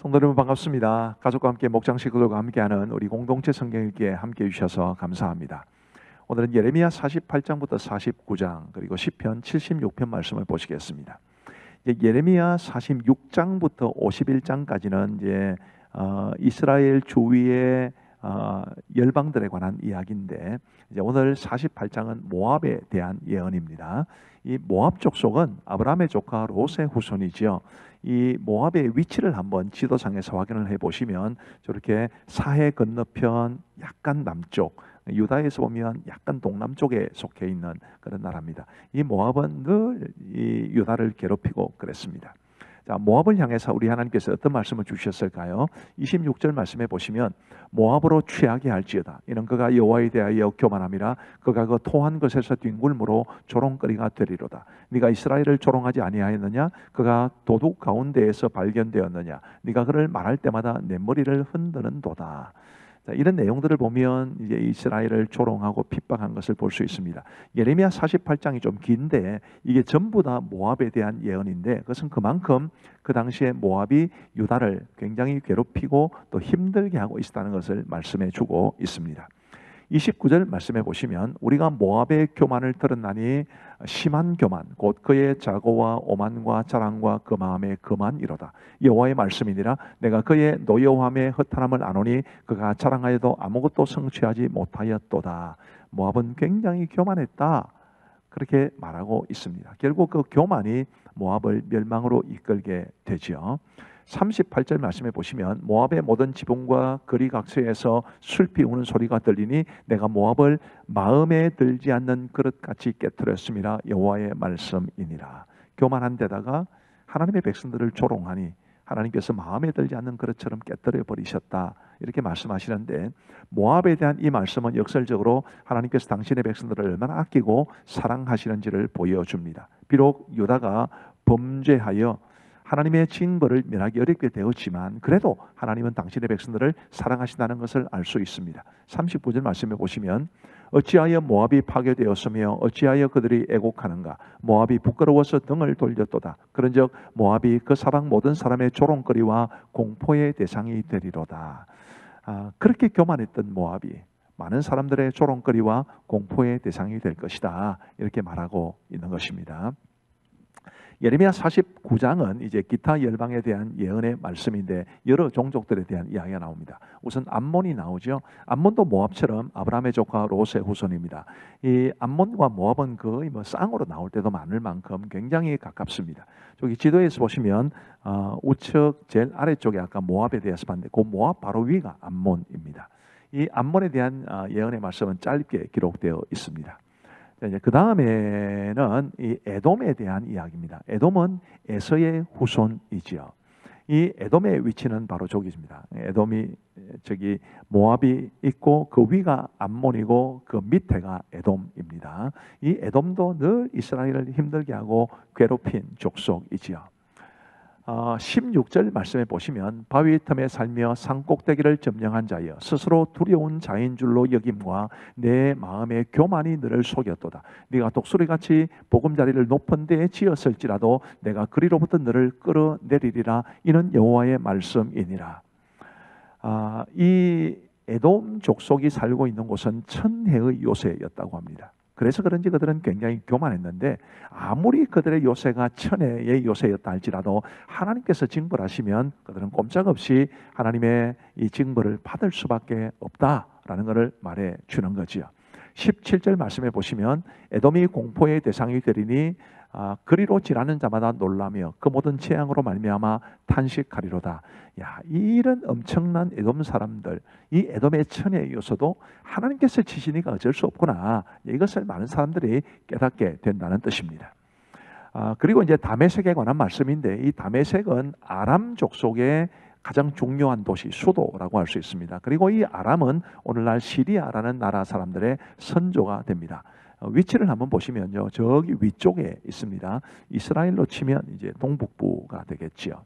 성도 여러분 반갑습니다. 가족과 함께 목장 식구들과 함께하는 우리 공동체 성경 읽기에 함께해 주셔서 감사합니다. 오늘은 예레미야 48장부터 49장 그리고 시편 76편 말씀을 보시겠습니다. 예레미야 46장부터 51장까지는 이제 이스라엘 주위의 열방들에 관한 이야기인데, 이제 오늘 48장은 모압에 대한 예언입니다. 이 모압 족속은 아브라함의 조카 롯의 후손이지요. 이 모압의 위치를 한번 지도상에서 확인을 해보시면 저렇게 사해 건너편 약간 남쪽, 유다에서 보면 약간 동남쪽에 속해 있는 그런 나라입니다. 이 모압은 늘 이 유다를 괴롭히고 그랬습니다. 자, 모압을 향해서 우리 하나님께서 어떤 말씀을 주셨을까요? 26절 말씀해 보시면 모압으로 취하게 할지어다. 이는 그가 여호와에 대하여 교만함이라. 그가 그 토한 것에서 뒹굴므로 조롱거리가 되리로다. 네가 이스라엘을 조롱하지 아니하였느냐? 그가 도둑 가운데에서 발견되었느냐? 네가 그를 말할 때마다 내 머리를 흔드는도다. 이런 내용들을 보면 이제 이스라엘을 조롱하고 핍박한 것을 볼 수 있습니다. 예레미야 48장이 좀 긴데 이게 전부 다 모압에 대한 예언인데, 그것은 그만큼 그 당시에 모압이 유다를 굉장히 괴롭히고 또 힘들게 하고 있었다는 것을 말씀해 주고 있습니다. 29절 말씀해 보시면 우리가 모압의 교만을 들었나니 심한 교만 곧 그의 자고와 오만과 자랑과 그 마음의 거만이로다. 여호와의 말씀이니라. 내가 그의 노여함의 허탄함을 아노니 그가 자랑하여도 아무것도 성취하지 못하였도다. 모압은 굉장히 교만했다, 그렇게 말하고 있습니다. 결국 그 교만이 모압을 멸망으로 이끌게 되지요. 38절 말씀해 보시면 모압의 모든 지붕과 거리각서에서 슬피 우는 소리가 들리니 내가 모압을 마음에 들지 않는 그릇같이 깨뜨렸음이라. 여호와의 말씀이니라. 교만한 데다가 하나님의 백성들을 조롱하니 하나님께서 마음에 들지 않는 그릇처럼 깨뜨려 버리셨다, 이렇게 말씀하시는데, 모압에 대한 이 말씀은 역설적으로 하나님께서 당신의 백성들을 얼마나 아끼고 사랑하시는지를 보여줍니다. 비록 유다가 범죄하여 하나님의 징벌을 면하기 어렵게 되었지만 그래도 하나님은 당신의 백성들을 사랑하신다는 것을 알 수 있습니다. 39절 말씀해 보시면 어찌하여 모압이 파괴되었으며 어찌하여 그들이 애곡하는가? 모압이 부끄러워서 등을 돌렸도다. 그런즉 모압이 그 사방 모든 사람의 조롱거리와 공포의 대상이 되리로다. 그렇게 교만했던 모압이 많은 사람들의 조롱거리와 공포의 대상이 될 것이다, 이렇게 말하고 있는 것입니다. 예레미야 49장은 이제 기타 열방에 대한 예언의 말씀인데 여러 종족들에 대한 이야기가 나옵니다. 우선 암몬이 나오죠. 암몬도 모압처럼 아브라함의 조카 롯의 후손입니다. 이 암몬과 모압은 거의 쌍으로 나올 때도 많을 만큼 굉장히 가깝습니다. 저기 지도에서 보시면 우측 제일 아래쪽에 아까 모압에 대해서 봤는데 그 모압 바로 위가 암몬입니다. 이 암몬에 대한 예언의 말씀은 짧게 기록되어 있습니다. 그 다음에는 이 에돔에 대한 이야기입니다. 에돔은 에서의 후손이지요. 이 에돔의 위치는 바로 저기입니다. 에돔이 저기 모압이 있고 그 위가 암몬이고 그 밑에가 에돔입니다. 이 에돔도 늘 이스라엘을 힘들게 하고 괴롭힌 족속이지요. 16절 말씀해 보시면 바위 틈에 살며 산꼭대기를 점령한 자여 스스로 두려운 자인 줄로 여김과 내 마음의 교만이 너를 속였도다. 네가 독수리같이 보금자리를 높은 데에 지었을지라도 내가 그리로부터 너를 끌어내리리라. 이는 여호와의 말씀이니라. 이 에돔 족속이 살고 있는 곳은 천혜의 요새였다고 합니다. 그래서 그런지 그들은 굉장히 교만했는데 아무리 그들의 요새가 천혜의 요새였다 할지라도 하나님께서 징벌하시면 그들은 꼼짝없이 하나님의 이 징벌을 받을 수밖에 없다라는 것을 말해 주는 거지요. 17절 말씀해 보시면 에돔이 공포의 대상이 되리니 그리로 지나는 자마다 놀라며 그 모든 재앙으로 말미암아 탄식하리로다. 야, 이런 엄청난 에돔 사람들, 이 에돔의 천혜의 요소도 하나님께서 지시니까 어쩔 수 없구나, 이것을 많은 사람들이 깨닫게 된다는 뜻입니다. 그리고 이제 다메섹에 관한 말씀인데, 이 다메섹은 아람 족속의 가장 중요한 도시, 수도라고 할 수 있습니다. 그리고 이 아람은 오늘날 시리아라는 나라 사람들의 선조가 됩니다. 위치를 한번 보시면요, 저기 위쪽에 있습니다. 이스라엘로 치면 이제 동북부가 되겠지요.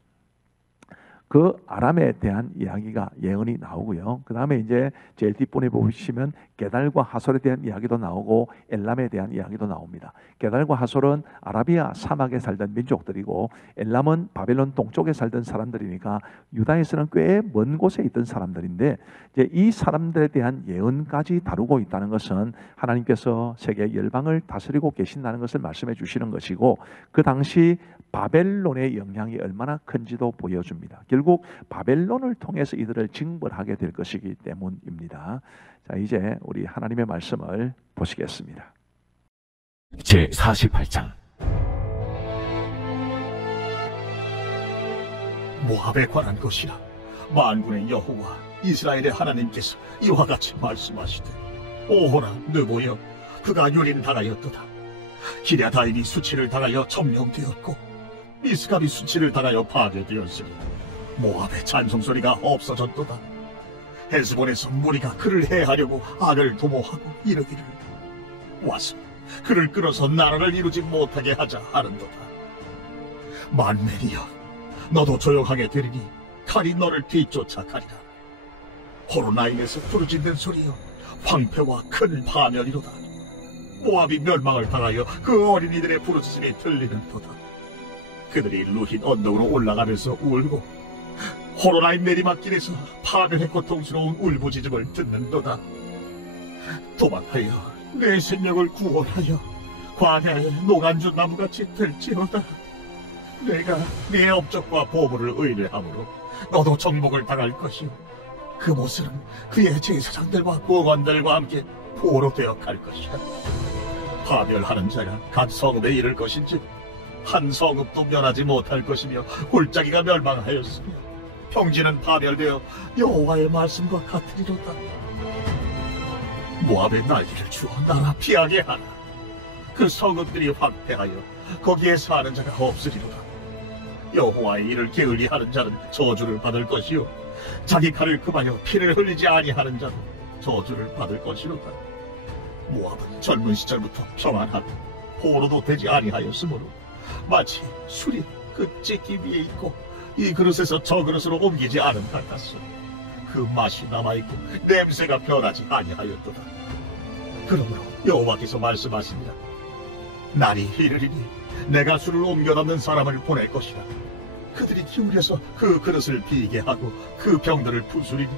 그 아람에 대한 이야기가 예언이 나오고요. 그 다음에 이제 제일 뒷부분에 보시면 게달과 하솔에 대한 이야기도 나오고 엘람에 대한 이야기도 나옵니다. 게달과 하솔은 아라비아 사막에 살던 민족들이고 엘람은 바벨론 동쪽에 살던 사람들이니까 유다에서는 꽤 먼 곳에 있던 사람들인데 이제 이 사람들에 대한 예언까지 다루고 있다는 것은 하나님께서 세계 열방을 다스리고 계신다는 것을 말씀해 주시는 것이고 그 당시 바벨론의 영향이 얼마나 큰지도 보여줍니다. 결국 바벨론을 통해서 이들을 징벌하게 될 것이기 때문입니다. 자, 이제 우리 하나님의 말씀을 보시겠습니다. 제 48장. 모압에 관한 것이라. 만군의 여호와 이스라엘의 하나님께서 이와 같이 말씀하시되, 오호라 느보여 그가 유린당하였도다. 기랴다임이 수치를 당하여 점령되었고 미스갑이 수치를 당하여 파괴되었으니 모압의 찬송소리가 없어졌도다. 헤스본에서 무리가 그를 해하려고 악을 도모하고 이르기를, 와서 그를 끌어서 나라를 이루지 못하게 하자 하는도다. 만맨이여, 너도 조용하게 되리니 칼이 너를 뒤쫓아 가리라. 호로나임에서 부르짖는 소리여, 황폐와 큰 파멸이로다. 모압이 멸망을 당하여 그 어린이들의 부르짖음이 들리는도다. 그들이 루힌 언덕으로 올라가면서 울고 호로나임 내리막길에서 파멸의 고통스러운 울부짖음을 듣는도다. 도망하여 내 생명을 구원하여 광야의 노간주 나무같이 될지어다. 내가 네 업적과 보물을 의뢰함으로 너도 정복을 당할 것이요, 그 모습은 그의 제사장들과 보관들과 함께 포로 되어 갈 것이야. 파멸하는 자가 각 성읍에 이를 것인지 한 성읍도 면하지 못할 것이며 골짜기가 멸망하였으며 평지는 파멸되어 여호와의 말씀과 같으리로다. 모압의 날개를 주어 나라 피하게 하라. 그 성읍들이 황폐하여 거기에 사는 자가 없으리로다. 여호와의 일을 게을리하는 자는 저주를 받을 것이요, 자기 칼을 금하여 피를 흘리지 아니하는 자는 저주를 받을 것이로다. 모압은 젊은 시절부터 평안하고 포로도 되지 아니하였으므로 마치 술이 그 찢기 위에 있고 이 그릇에서 저 그릇으로 옮기지 않은 같았어. 그 맛이 남아있고 냄새가 변하지 아니하였도다. 그러므로 여호와께서 말씀하십니다. 날이 이르리니 내가 술을 옮겨 담는 사람을 보낼 것이라. 그들이 기울여서 그 그릇을 비게 하고 그 병들을 부수리니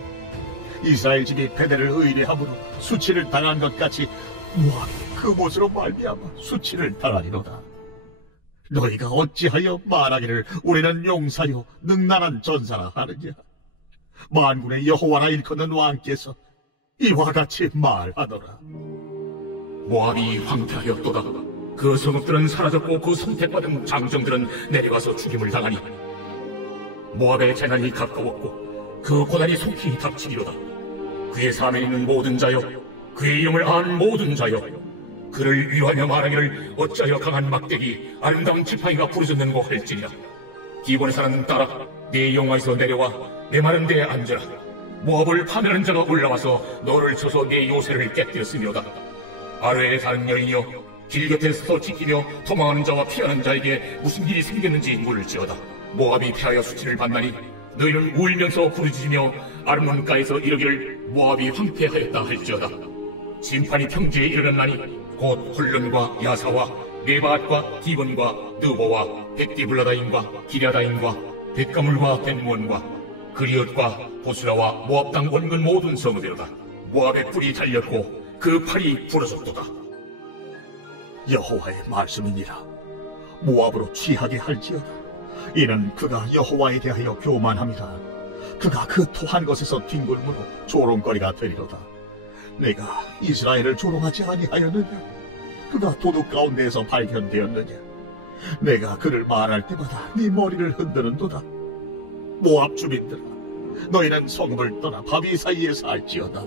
이스라엘 집이 베델을 의뢰함으로 수치를 당한 것 같이 모압이 그곳으로 말미암아 수치를 당하리로다. 너희가 어찌하여 말하기를 우리는 용사요 능란한 전사라 하느냐. 만군의 여호와라 일컫는 왕께서 이와 같이 말하더라. 모압이 황폐하였도다. 그 성읍들은 사라졌고 그 선택받은 장정들은 내려가서 죽임을 당하니 모압의 재난이 가까웠고 그 고난이 속히 닥치기로다. 그의 산에 있는 모든 자여, 그의 이름을 아는 모든 자여, 그를 위하며 말하기를 어찌하여 강한 막대기 아름다운 지팡이가 부르짖는고 할지니라. 기본에 사는 딸아, 네 영화에서 내려와 내 마른 데에 앉으라. 모압을 파멸한 자가 올라와서 너를 쳐서 네 요새를 깨뜨렸으며다. 아래에 사는 여인이여, 길 곁에 서서 지키며 도망하는 자와 피하는 자에게 무슨 일이 생겼는지 물을지어다. 모압이 패하여 수치를 받나니 너희는 울면서 부르짖으며 아름논가에서 이르기를 모압이 황폐하였다 할지어다. 심판이 평지에 이르렀나니 곧 홀론과 야사와 네바앗과 디본과 느보와 벳디블라다임과 기랴다임과 벳가물과 벳몬과 그리엇과 보스라와 모압 땅 원근 모든 성읍이로다. 모압의 뿔이 달렸고 그 팔이 부러졌도다. 여호와의 말씀이니라. 모압으로 취하게 할지어다. 이는 그가 여호와에 대하여 교만함이라. 그가 그 토한 것에서 뒹굴므로 조롱거리가 되리로다. 내가 이스라엘을 조롱하지 아니하였느냐? 그가 도둑 가운데에서 발견되었느냐? 내가 그를 말할 때마다 네 머리를 흔드는도다. 모압 주민들아, 너희는 성읍을 떠나 바위 사이에 살지어다.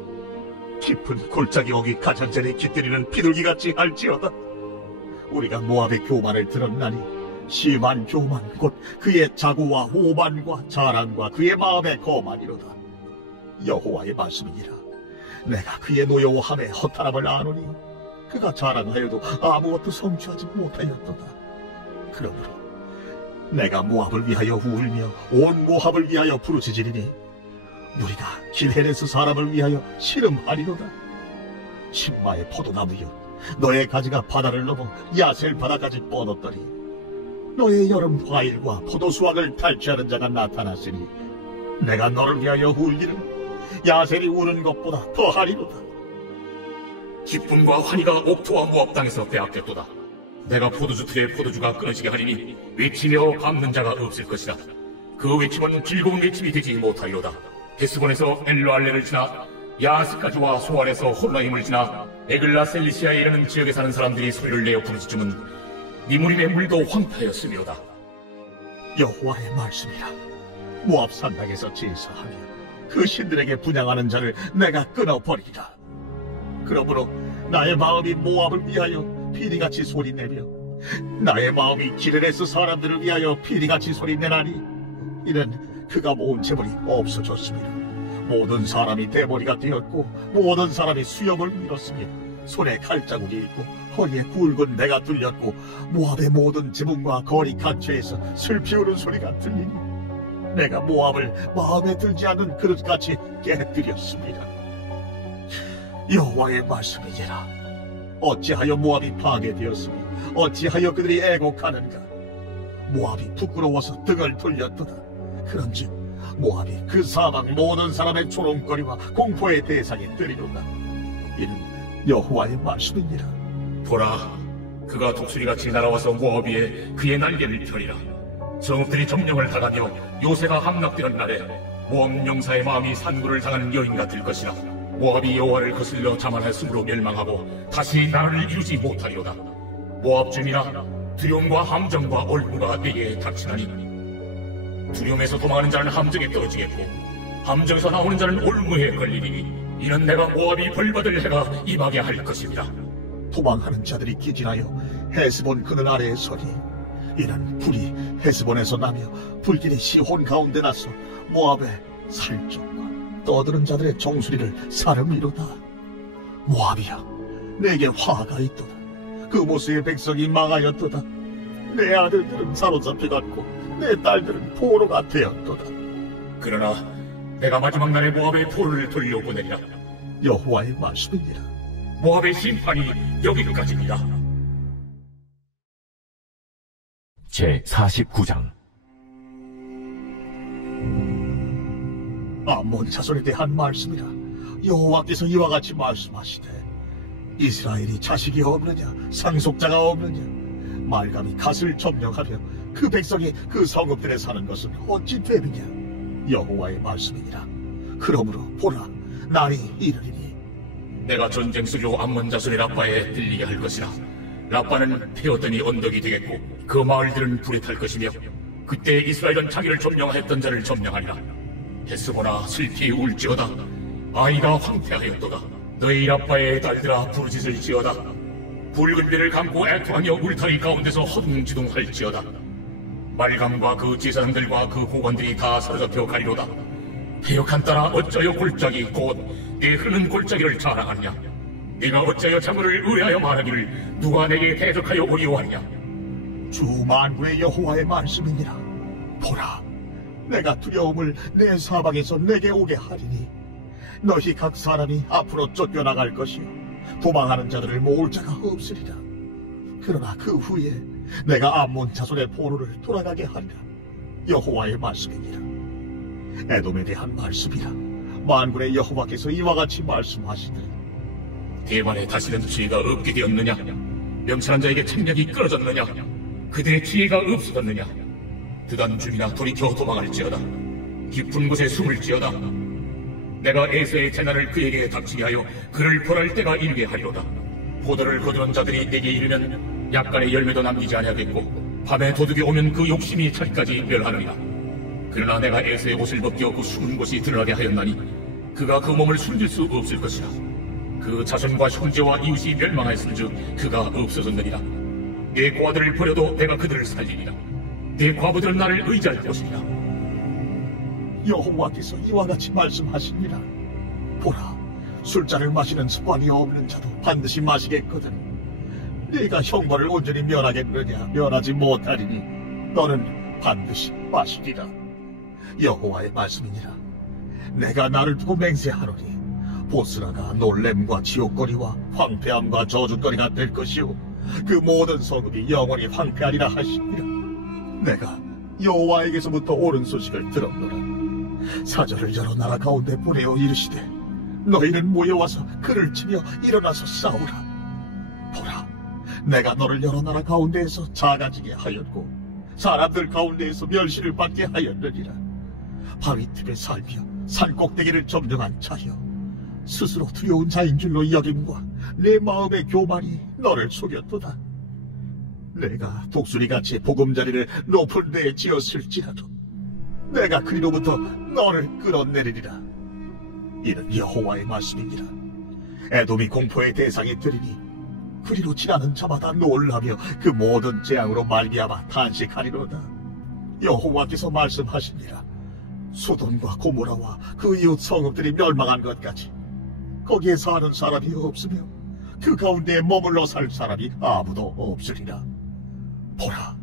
깊은 골짜기 어귀 가장자리에 깃들이는 비둘기같이 할지어다. 우리가 모압의 교만을 들었나니 심한 교만 곧 그의 자고와 오만과 자랑과 그의 마음의 거만이로다. 여호와의 말씀이니라. 내가 그의 노여워함에 허탈함을 아노니 그가 자랑하여도 아무것도 성취하지 못하였도다. 그러므로 내가 모압을 위하여 울며 온 모압을 위하여 부르짖으리니 우리가 길헤레스 사람을 위하여 씨름하리로다. 신마의 포도나무여, 너의 가지가 바다를 넘어 야셀 바다까지 뻗었더니 너의 여름 과일과 포도 수확을 탈취하는 자가 나타났으니 내가 너를 위하여 울기를 야셀이 우는 것보다 더하리로다. 기쁨과 환희가 옥토와 모압 땅에서 빼앗겼도다. 내가 포도주 틀에 포도주가 끊어지게 하리니 외치며 갚는 자가 없을 것이다. 그 외침은 즐거운 외침이 되지 못하리로다. 헤스본에서 엘로알레를 지나 야스까지와 소알에서 홀라임을 지나 에글라 셀리시아에 이르는 지역에 사는 사람들이 소리를 내어 부르짖음은 니무림의 물도 황폐하였으며다. 여호와의 말씀이라. 모압 산당에서 제사하며 그 신들에게 분향하는 자를 내가 끊어버리리라. 그러므로 나의 마음이 모압을 위하여 피리같이 소리내며 나의 마음이 기르레스 사람들을 위하여 피리같이 소리내나니 이는 그가 모은 재물이 없어졌습니다. 모든 사람이 대머리가 되었고 모든 사람이 수염을 밀었으며 손에 칼자국이 있고 허리에 굵은 내가 뚫렸고 모압의 모든 지붕과 거리 각처에서 슬피 우는 소리가 들리니 내가 모압을 마음에 들지 않는 그릇같이 깨뜨렸습니다. 여호와의 말씀이니라. 어찌하여 모압이 파괴되었으며 어찌하여 그들이 애곡하는가. 모압이 부끄러워서 등을 돌렸도다. 그런즉 모압이 그 사방 모든 사람의 조롱거리와 공포의 대상이 되리로다. 이는 여호와의 말씀이니라. 보라, 그가 독수리같이 날아와서 모압 위에 그의 날개를 펴리라. 성읍들이 점령을 당하며 요새가 함락되는 날에 모압 용사의 마음이 산구를 당하는 여인 같을 것이라. 모압이 여호와를 거슬러 자만하였으므로 멸망하고 다시 나라를 이루지 못하리로다. 모압 주민아, 두려움과 함정과 얼굴가 내게 닥치나니 두려움에서 도망하는 자는 함정에 떨어지겠고 함정에서 나오는 자는 올무에 걸리리니 이는 내가 모압이 벌받을 해가 임하게 할 것입니다. 도망하는 자들이 기진하여 헤스본 그늘 아래에 서리. 이는 불이 헤스본에서 나며 불길이 시혼 가운데 나서 모압의 살적과 떠드는 자들의 정수리를 사름이로다. 모압이야, 내게 화가 있도다. 그 모스의 백성이 망하였도다. 내 아들들은 사로잡혀갔고 내 딸들은 포로가 되었도다. 그러나 내가 마지막 날에 모압의 포로를 돌려보내리라. 여호와의 말씀이니라. 모압의 심판이 여기까지니라. 제49장 암몬 자손에 대한 말씀이라. 여호와께서 이와 같이 말씀하시되 이스라엘이 자식이 없느냐 상속자가 없느냐. 말감이 갓을 점령하며 그 백성이 그 성읍들에 사는 것은 어찌 되느냐. 여호와의 말씀이니라. 그러므로 보라, 날이 이르리니 내가 전쟁 수로 암몬 자손의 라빠에 들리게 할 것이라. 라빠는 태어더니 언덕이 되겠고 그 마을들은 불에 탈 것이며 그때 이스라엘은 자기를 점령하였던 자를 점령하리라. 헤스보나 슬피 울지어다. 아이가 황폐하였도다. 너희 라빠의 딸들아 부르짖을 지어다. 붉은 배를 감고 애통하며 울타리 가운데서 허둥지둥할지어다. 말감과 그 제사장들과 그 고관들이 다 사로잡혀 가리로다. 패역한 딸아 어쩌여 골짜기 곧 내 흐르는 골짜기를 자랑하느냐. 네가 어쩌여 자물을 의뢰하여 말하기를 누가 내게 대적하여 오리오하느냐. 주 만군의 여호와의 말씀이니라. 보라, 내가 두려움을 내 사방에서 내게 오게 하리니 너희 각 사람이 앞으로 쫓겨나갈 것이요 도망하는 자들을 모을 자가 없으리라. 그러나 그 후에 내가 암몬 자손의 포로를 돌아가게 하리라. 여호와의 말씀이니라. 에돔에 대한 말씀이라. 만군의 여호와께서 이와 같이 말씀하시되 대만에 다시는 지혜가 없게 되었느냐. 명철한 자에게 책략이 끊어졌느냐. 그들의 지혜가 없어졌느냐. 드단 주민아 돌이켜 도망할지어다. 깊은 곳에 숨을지어다. 내가 에서의 재난을 그에게 닥치게 하여 그를 벌할 때가 이르게 하리로다. 포도를 거두는 자들이 내게 이르면 약간의 열매도 남기지 아니하겠고 밤에 도둑이 오면 그 욕심이 자기까지 멸하느니라. 그러나 내가 에서의 옷을 벗겨 그 숨은 곳이 드러나게 하였나니 그가 그 몸을 숨길 수 없을 것이라. 그 자손과 형제와 이웃이 멸망하였은즉 그가 없어졌느니라. 내 고아들을 버려도 내가 그들을 살리리라. 내 과부들은 나를 의지할 것이니라. 여호와께서 이와 같이 말씀하시니라. 보라, 술잔을 마시는 습관이 없는 자도 반드시 마시겠거든. 네가 형벌을 온전히 면하겠느냐. 면하지 못하리니 너는 반드시 마시리라. 여호와의 말씀이니라. 내가 나를 두고 맹세하노니 보스라가 놀램과 지옥거리와 황폐함과 저주거리가 될 것이요 그 모든 성읍이 영원히 황폐하리라 하시니라. 내가 여호와에게서부터 옳은 소식을 들었노라. 사절을 여러 나라 가운데 보내어 이르시되 너희는 모여와서 그를 치며 일어나서 싸우라. 보라, 내가 너를 여러 나라 가운데에서 작아지게 하였고 사람들 가운데에서 멸시를 받게 하였느니라. 바위 틈에 살며 산 꼭대기를 점령한 자여, 스스로 두려운 자인 줄로 여김과 내 마음의 교만이 너를 속였도다. 내가 독수리같이 보금자리를 높은 데에 지었을지라도 내가 그리로부터 너를 끌어내리리라. 이는 여호와의 말씀이니라. 에돔이 공포의 대상이 되리니 그리로 지나는 자마다 놀라며 그 모든 재앙으로 말미암아 탄식하리로다. 여호와께서 말씀하시니라. 소돔과 고모라와 그 이웃 성읍들이 멸망한 것 같이 거기에 사는 사람이 없으며 그 가운데에 머물러 살 사람이 아무도 없으리라. 보라,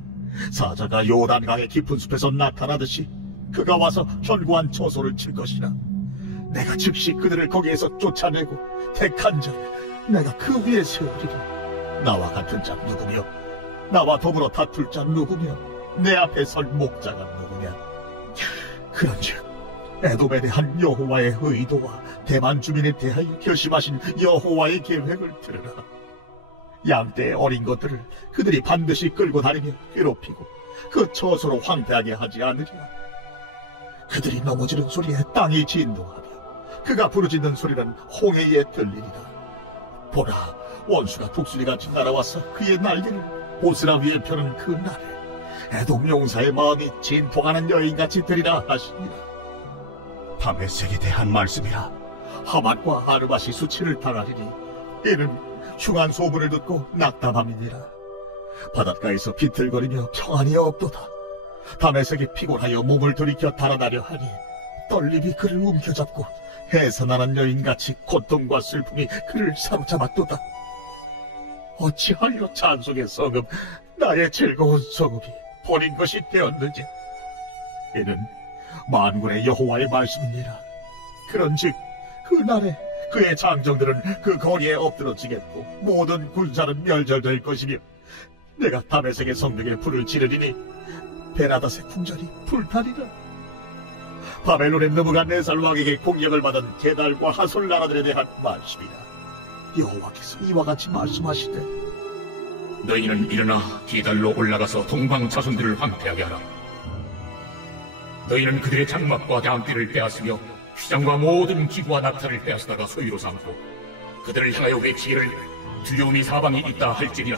사자가 요단강의 깊은 숲에서 나타나듯이 그가 와서 견고한 처소를 칠 것이라. 내가 즉시 그들을 거기에서 쫓아내고 택한 자를 내가 그 위에 세우리니 나와 같은 자 누구며 나와 더불어 다툴 자 누구며 내 앞에 설 목자가 누구냐. 그런즉 에돔에 대한 여호와의 의도와 대만 주민에 대하여 결심하신 여호와의 계획을 들으라. 양떼의 어린 것들을 그들이 반드시 끌고 다니며 괴롭히고 그 처소로 황폐하게 하지 않으리라. 그들이 넘어지는 소리에 땅이 진동하며 그가 부르짖는 소리는 홍해에 들리리라. 보라, 원수가 독수리같이 날아와서 그의 날개를 보스라 위에 펴는 그 날에 에돔 용사의 마음이 진통하는 여인같이 되리라 하시니라. 다메섹에 대한 말씀이라. 하맛과 아르밧이 수치를 당하리니 이는 흉한 소문을 듣고 낙담함이니라. 바닷가에서 비틀거리며 평안이 없도다. 다메섹이 피곤하여 몸을 돌이켜 달아나려 하니 떨림이 그를 움켜잡고 해산하는 여인같이 고통과 슬픔이 그를 사로잡았도다. 어찌하여 찬송의 성읍, 나의 즐거운 성읍이 버린 것이 되었는지. 이는 만군의 여호와의 말씀이니라. 그런즉 그날에 그의 장정들은 그 거리에 엎드러지겠고 모든 군사는 멸절될 것이며 내가 다메섹의 성벽에 불을 지르리니 베나닷의 궁전이 불타리라. 바벨론의 느부갓네살 왕에게 공격을 받은 게달과 하솔 나라들에 대한 말씀이라. 여호와께서 이와 같이 말씀하시되 너희는 일어나 게달로 올라가서 동방 자손들을 황폐하게 하라. 너희는 그들의 장막과 양떼를 빼앗으며 휘장과 모든 기구와 낙타를 빼앗다가 소유로 삼고 그들을 향하여 외치기를 두려움이 사방에 있다 할지니라.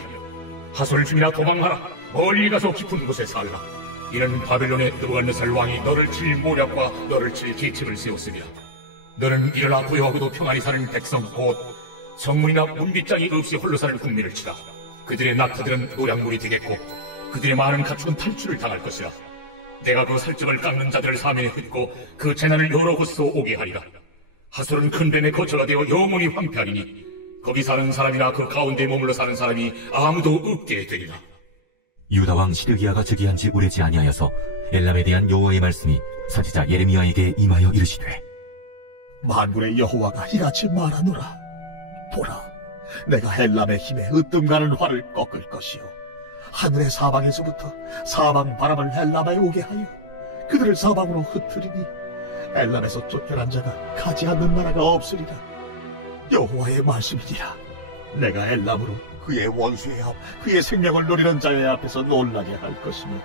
하솔 중이나 도망하라. 멀리 가서 깊은 곳에 살라. 이는 바벨론의 느부갓네살 왕이 너를 칠 모략과 너를 칠 계책을 세웠으며 너는 일어나 고요하고도 평안히 사는 백성 곧 성문이나 문빗장이 없이 홀로 사는 국민을 치라. 그들의 낙타들은 노약물이 되겠고 그들의 많은 가축은 탈출을 당할 것이라. 내가 그 살점을 깎는 자들을 사면에 흩고 그 재난을 여러 곳에서 오게 하리라. 하솔은 큰 뱀의 거처가 되어 영원히 황폐하리니 거기 사는 사람이나 그 가운데 머물러 사는 사람이 아무도 없게 되리라. 유다 왕 시드기야가 즉위한 지 오래지 아니하여서 엘람에 대한 여호와의 말씀이 선지자 예레미야에게 임하여 이르시되 만군의 여호와가 이같이 말하노라. 보라, 내가 엘람의 힘에 으뜸가는 활을 꺾을 것이요 하늘의 사방에서부터 사방 바람을 엘람에 오게 하여 그들을 사방으로 흩트리니 엘람에서 쫓겨난 자가 가지 않는 나라가 없으리라. 여호와의 말씀이니라. 내가 엘람으로 그의 원수의 앞, 그의 생명을 노리는 자의 앞에서 놀라게 할 것이며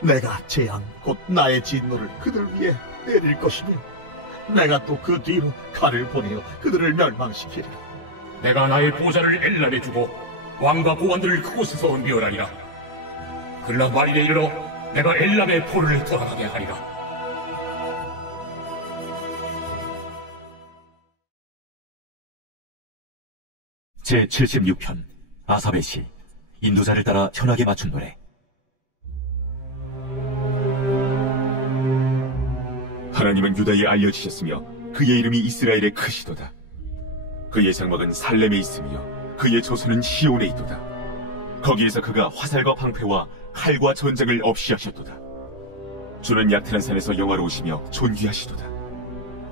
내가 재앙 곧 나의 진노를 그들 위에 내릴 것이며 내가 또 그 뒤로 칼을 보내어 그들을 멸망시키리라. 내가 나의 보좌를 엘람에 두고 왕과 고관들을 그곳에서 멸하리라. 그러나 만일에 이르러 내가 엘람의 포를 돌아가게 하리라. 제76편 아삽의 시. 인도자를 따라 현악에 맞춘 노래. 하나님은 유다에 알려지셨으며 그의 이름이 이스라엘의 크시도다. 그의 장막은 살렘에 있으며 그의 조소는 시온에 있도다. 거기에서 그가 화살과 방패와 칼과 전쟁을 없이 하셨도다. 주는 약탈한 산에서 영화로우시며 존귀하시도다.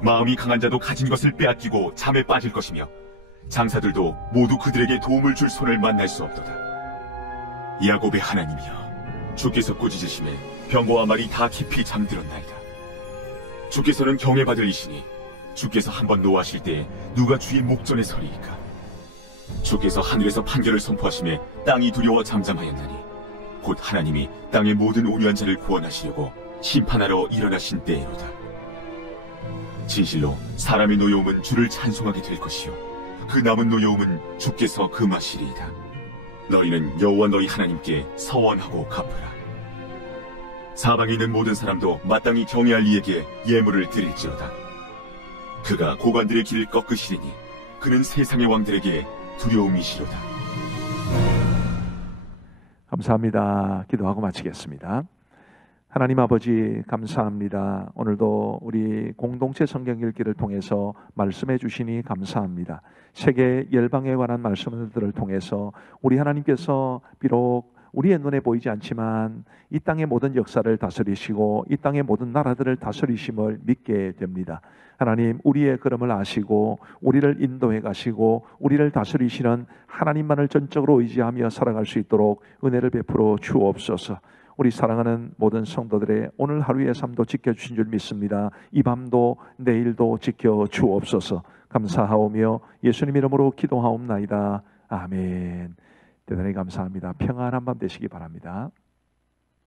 마음이 강한 자도 가진 것을 빼앗기고 잠에 빠질 것이며 장사들도 모두 그들에게 도움을 줄 손을 만날 수 없도다. 야곱의 하나님이여, 주께서 꾸짖으심에 병거와 말이 다 깊이 잠들었나이다. 주께서는 경외받을 이시니 주께서 한번 노하실 때에 누가 주의 목전에 서리이까. 주께서 하늘에서 판결을 선포하심에 땅이 두려워 잠잠하였나니 곧 하나님이 땅의 모든 온유한 자를 구원하시려고 심판하러 일어나신 때이로다. 진실로 사람의 노여움은 주를 찬송하게 될 것이요 그 남은 노여움은 주께서 금하시리이다. 너희는 여호와 너희 하나님께 서원하고 갚으라. 사방에 있는 모든 사람도 마땅히 경외할 이에게 예물을 드릴지어다. 그가 고관들의 길을 꺾으시리니 그는 세상의 왕들에게 두려움이시로다. 감사합니다. 기도하고 마치겠습니다. 하나님 아버지 감사합니다. 오늘도 우리 공동체 성경 읽기를 통해서 말씀해 주시니 감사합니다. 세계 열방에 관한 말씀들을 통해서 우리 하나님께서 비록 우리의 눈에 보이지 않지만 이 땅의 모든 역사를 다스리시고 이 땅의 모든 나라들을 다스리심을 믿게 됩니다. 하나님, 우리의 걸음을 아시고 우리를 인도해 가시고 우리를 다스리시는 하나님만을 전적으로 의지하며 살아갈 수 있도록 은혜를 베풀어 주옵소서. 우리 사랑하는 모든 성도들의 오늘 하루의 삶도 지켜주신 줄 믿습니다. 이 밤도 내일도 지켜 주옵소서. 감사하오며 예수님 이름으로 기도하옵나이다. 아멘. 대단히 감사합니다. 평안한 밤 되시기 바랍니다.